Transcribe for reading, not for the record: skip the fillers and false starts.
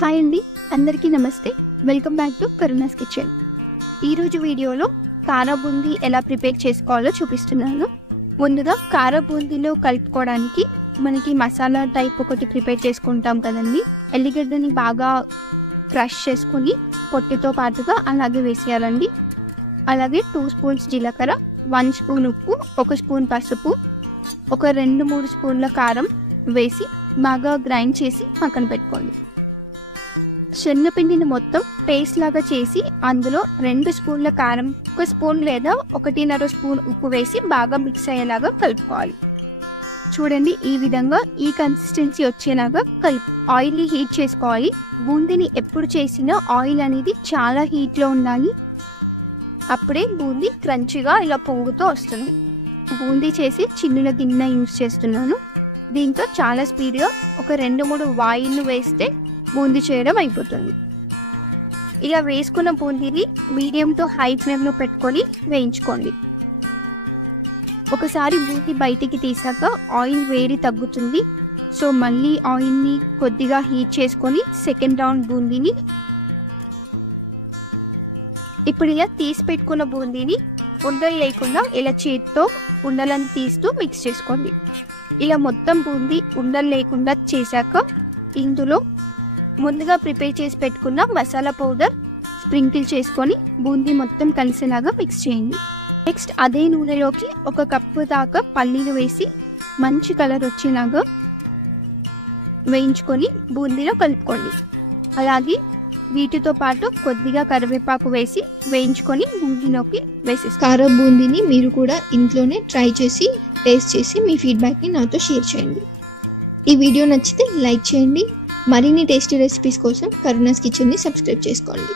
Hi అండి, అందరికీ నమస్తే. Welcome back to Karuna's kitchen. ఈరోజు వీడియోలో కారా బూందీ ఎలా ప్రిపేర్ చేసుకోవాలో చూపిస్తున్నాను. ముందుగా కారా బూందీలో కలుపుకోవడానికి మనకి మసాలా టైప్ ఒకటి ప్రిపేర్ చేసుకుంటాం కదండి. ఎల్లిగడ్డని బాగా క్రష్ చేసుకుని పొట్టుతో పాటుగా అలాగే వేసేయాలండి. అలాగే 2 స్పూన్స్ జీలకర్ర, 1 స్పూన్ ఉప్పు, 1 స్పూన్ పసుపు, ఒక 2-3 స్పూన్ల కారం వేసి బాగా గ్రైండ్ చేసి పక్కన పెట్టుకోండి. శనగపిండిని మొత్తం పేస్ట్ లాగా చేసి అందులో 2 స్పూన్ల కారం, 1 స్పూన్ లేదా 1.5 స్పూన్ ఉప్పు వేసి బాగా మిక్స్ అయ్యేలాగా కలుపుకోవాలి. చూడండి, ఈ విధంగా ఈ కన్సిస్టెన్సీ వచ్చేలాగా ఆయిల్ని హీట్ చేసుకోవాలి. బూందీని ఎప్పుడు చేసినా ఆయిల్ అనేది చాలా హీట్లో ఉండాలి. అప్పుడే బూందీ క్రంచిగా ఇలా పొంగుతూ వస్తుంది. బూందీ చేసి చిన్నుల గిన్నె యూజ్ చేస్తున్నాను. దీంతో చాలా స్పీడ్గా ఒక 2-3 వాయిల్లు వేస్తే బూందీ చేయడం అయిపోతుంది. ఇలా వేసుకున్న బూందీని మీడియం టు హై ఫ్లేమ్లో పెట్టుకొని వేయించుకోండి. ఒకసారి బూందీ బయటికి తీసాక ఆయిల్ వేడి తగ్గుతుంది. సో మళ్ళీ ఆయిల్ని కొద్దిగా హీట్ చేసుకొని సెకండ్ రౌండ్ బూందీని ఇప్పుడు ఇలా తీసి పెట్టుకున్న బూందీని ఉండలు లేకుండా ఇలా చేతితో ఉండలను తీస్తూ మిక్స్ చేసుకోండి. ఇలా మొత్తం బూందీ ఉండలు లేకుండా చేశాక ఇందులో ముందుగా ప్రిపేర్ చేసి పెట్టుకున్న మసాలా పౌడర్ స్ప్రింకిల్ చేసుకొని బూందీ మొత్తం కలిసేలాగా మిక్స్ చేయండి. నెక్స్ట్ అదే నూనెలోకి 1 కప్పు దాకా పల్లీలు వేసి మంచి కలర్ వచ్చేలాగా వేయించుకొని బూందీలో కలుపుకోండి. అలాగే వీటితో పాటు కొద్దిగా కరివేపాకు వేసి వేయించుకొని బూందీలోకి వేసేసుకోండి. కారా బూందీని మీరు కూడా ఇంట్లోనే ట్రై చేసి టేస్ట్ చేసి మీ ఫీడ్బ్యాక్ని నాతో షేర్ చేయండి. ఈ వీడియో నచ్చితే లైక్ చేయండి. మరిన్ని టేస్టీ రెసిపీస్ కోసం కరుణాస్ కిచెన్ని సబ్స్క్రైబ్ చేసుకోండి.